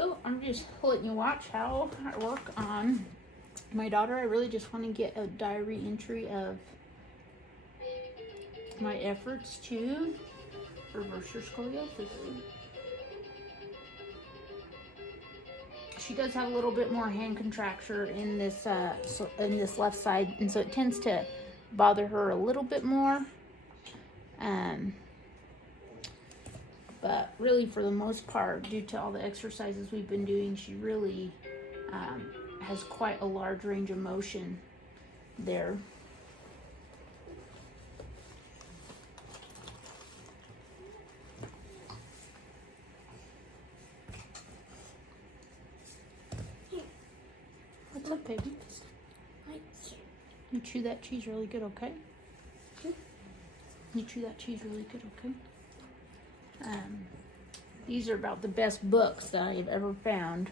So I'm just letting you watch how I work on my daughter. I really just want to get a diary entry of my efforts to reverse her scoliosis. She does have a little bit more hand contracture in this left side, and so it tends to bother her a little bit more. But really, for the most part, due to all the exercises we've been doing, she really has quite a large range of motion there. What's up, baby? You chew that cheese really good, okay? You chew that cheese really good, okay? These are about the best books that I have ever found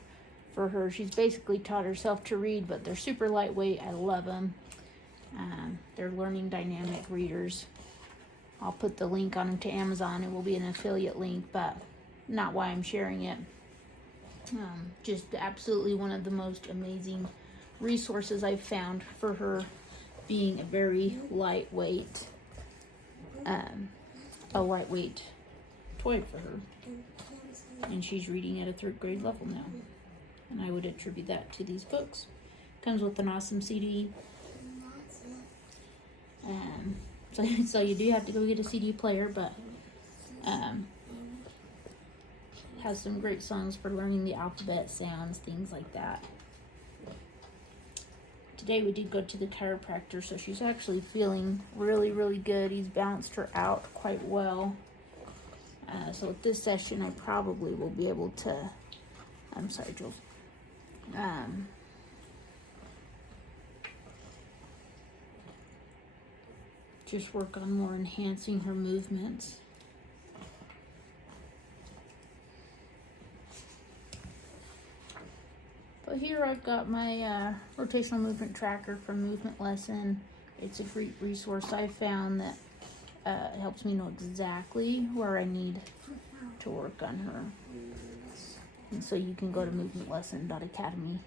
for her. She's basically taught herself to read, but they're super lightweight. I love them. They're learning dynamic readers. I'll put the link on them to Amazon. It will be an affiliate link, but not why I'm sharing it. Just absolutely one of the most amazing resources I've found for her, being a very lightweight, toy for her. And she's reading at a 3rd grade level now. And I would attribute that to these books. Comes with an awesome CD. So you do have to go get a CD player, but has some great songs for learning the alphabet sounds, things like that. Today we did go to the chiropractor, so she's actually feeling really, really good. He's balanced her out quite well. So with this session, I probably will be able to, I'm sorry, Jules. Just work on more enhancing her movements. But here I've got my rotational movement tracker from Movement Lesson. It's a great resource I found that helps me know exactly where I need to work on her. And so you can go to movementlesson.academy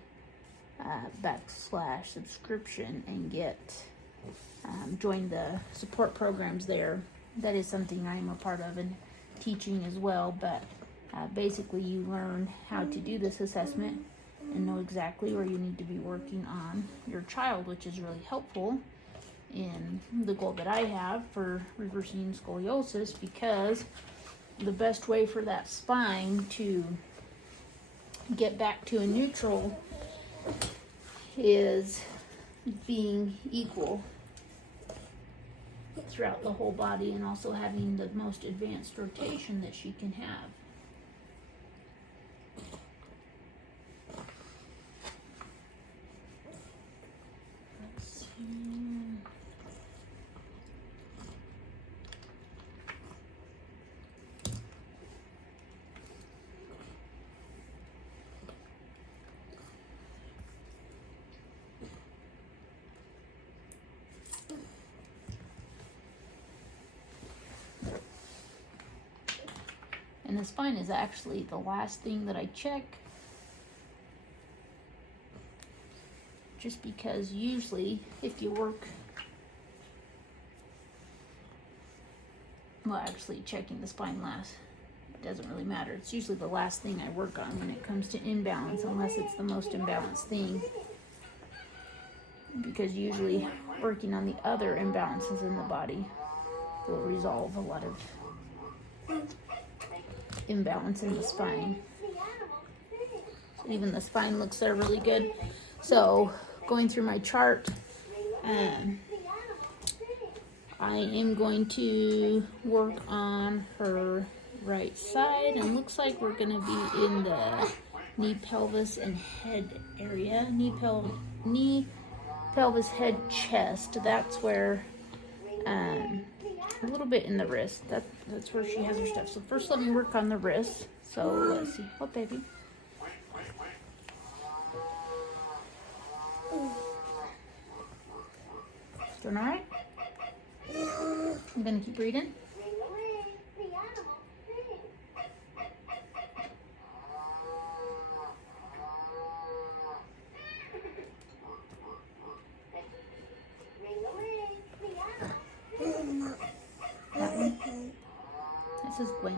/subscription and get join the support programs there. That is something I'm a part of and teaching as well. But basically you learn how to do this assessment and know exactly where you need to be working on your child, which is really helpful in the goal that I have for reversing scoliosis, because the best way for that spine to get back to a neutral is being equal throughout the whole body and also having the most advanced rotation that she can have. And the spine is actually the last thing that I check, just because usually if you work, well, actually checking the spine last, it doesn't really matter. It's usually the last thing I work on when it comes to imbalance, unless it's the most imbalanced thing, because usually working on the other imbalances in the body will resolve a lot of imbalance in the spine. So even the spine looks there really good. So going through my chart, I am going to work on her right side, and looks like we're going to be in the knee, pelvis, and head area. Knee, pelvis, head, chest. That's where a little bit in the wrist. That's where she has her stuff. So first let me work on the wrist. So let's see. Oh, baby. Doing all right? I'm going to keep reading. is Gwen.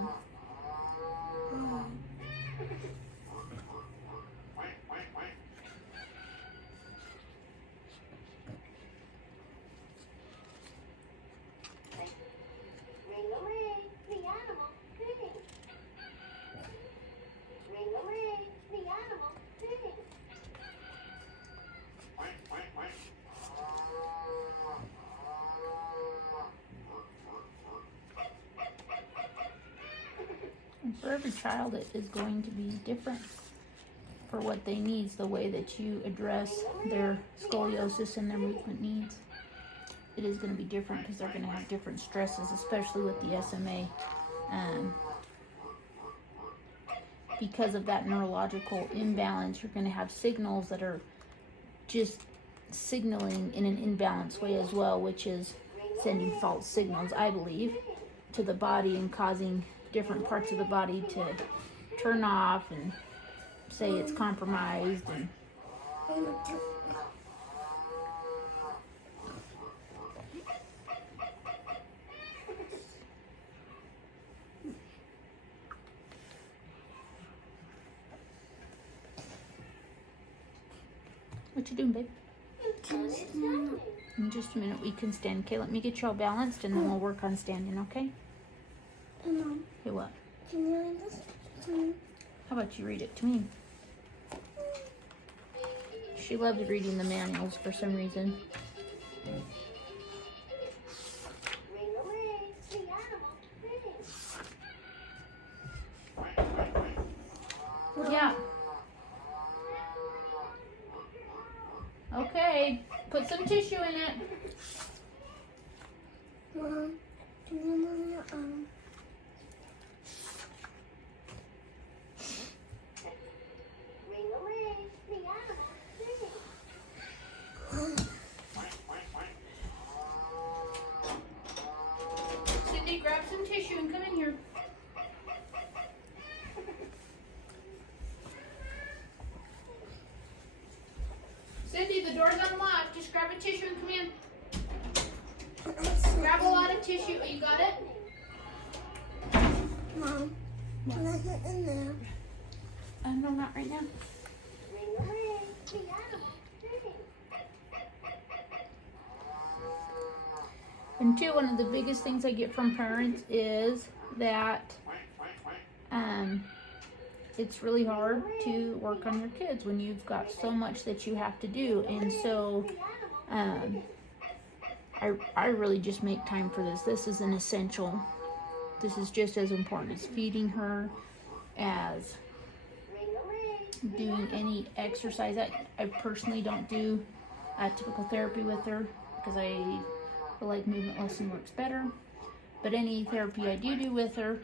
And for every child, it is going to be different for what they need, the way that you address their scoliosis and their movement needs. It is going to be different because they're going to have different stresses, especially with the SMA. Because of that neurological imbalance, you're going to have signals that are just signaling in an imbalanced way as well, which is sending false signals, I believe, to the body and causing different parts of the body to turn off and say it's compromised. And what you doing, babe? In just a minute we can stand. Okay, let me get you all balanced and then we'll work on standing, okay? Hey, what? Can you read this to me? How about you read it to me? She loves reading the manuals for some reason. Yeah. Okay, put some tissue in it. Mom, do you know your arm? Cindy, grab some tissue and come in here. Cindy, the door's unlocked. Just grab a tissue and come in. Grab a lot of tissue. Oh, you got it? Mom, can I get in there? No, not right now. And two, one of the biggest things I get from parents is that it's really hard to work on your kids when you've got so much that you have to do. And so I really just make time for this. This is an essential. This is just as important as feeding her, as doing any exercise. I personally don't do typical therapy with her because I feel like movement lesson works better. But any therapy I do with her,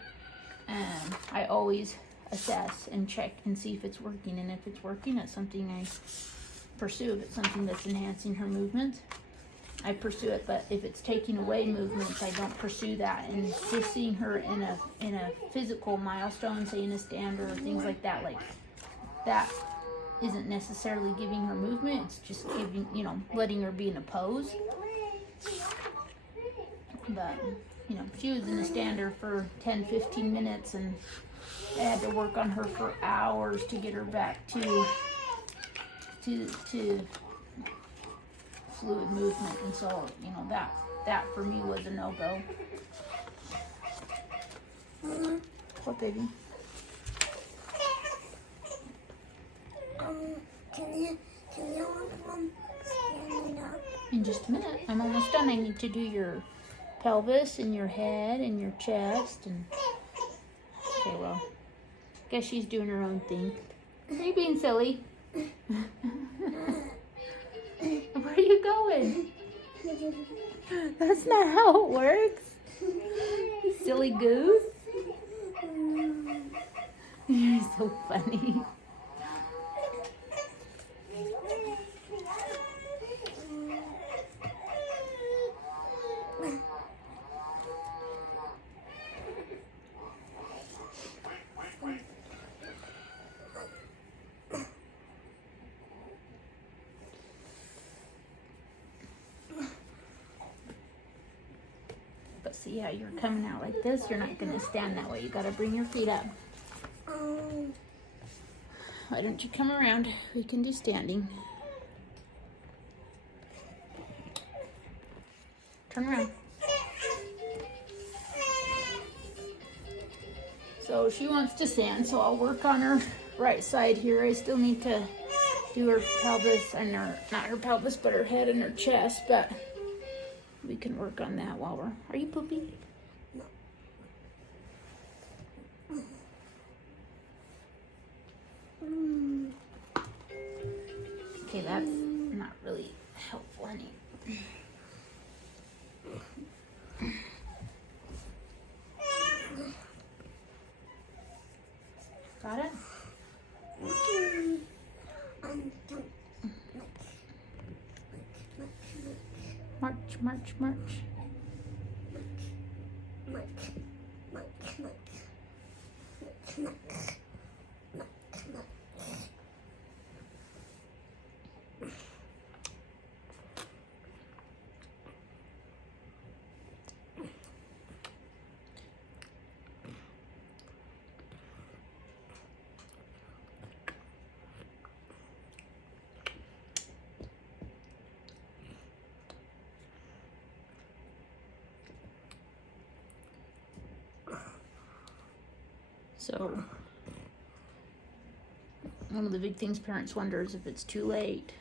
I always assess and check and see if it's working. And if it's working, it's something I pursue. If it's something that's enhancing her movement, I pursue it. But if it's taking away movements, I don't pursue that. And just seeing her in a physical milestone, say in a stand or things like that isn't necessarily giving her movement. It's just giving, letting her be in a pose. But she was in a stander for 10-15 minutes, and I had to work on her for hours to get her back to fluid movement. And so, that for me was a no-go. What, baby? Can you stand up? In just a minute. I'm almost done. I need to do your pelvis and your head and your chest. And okay, well, guess she's doing her own thing. Are you being silly? Where are you going? That's not how it works. You silly goose. You're so funny. But see how you're coming out like this? You're not going to stand that way. You got to bring your feet up. Why don't you come around? We can do standing. Turn around. So she wants to stand, so I'll work on her right side here. I still need to do her pelvis and not her pelvis, but her head and her chest, but we can work on that while we're... Are you poopy? No. Okay, that's not really helpful, honey. Got it? March, march, march. So, one of the big things parents wonder is if it's too late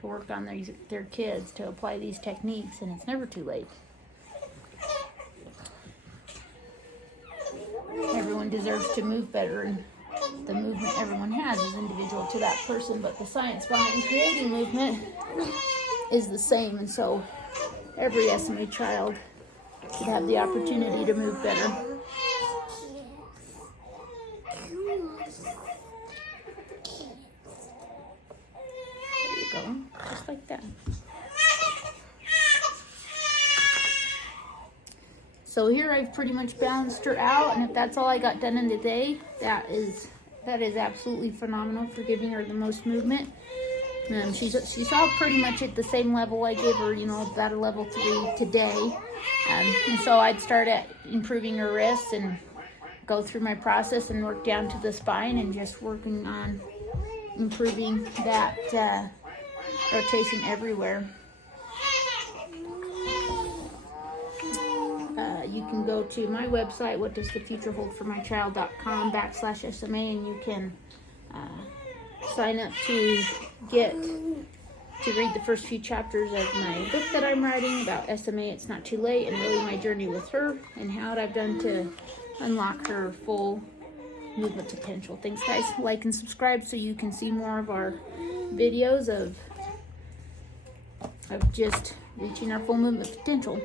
to work on their kids to apply these techniques, and it's never too late. Everyone deserves to move better, and the movement everyone has is individual to that person, but the science behind creating movement is the same, and so every SMA child should have the opportunity to move better. Just like that. So here I've pretty much balanced her out, and if that's all I got done in the day, that is absolutely phenomenal for giving her the most movement. She's all pretty much at the same level I gave her, about a level 3 today. And so I'd start at improving her wrists and go through my process and work down to the spine and just working on improving that rotation everywhere. You can go to my website, whatdoesthefutureholdformychild.com/SMA, and you can sign up to read the first few chapters of my book that I'm writing about SMA. It's not too late, and really my journey with her and how I've done to unlock her full movement potential. Thanks, guys. Like and subscribe so you can see more of our videos of just reaching our full movement potential.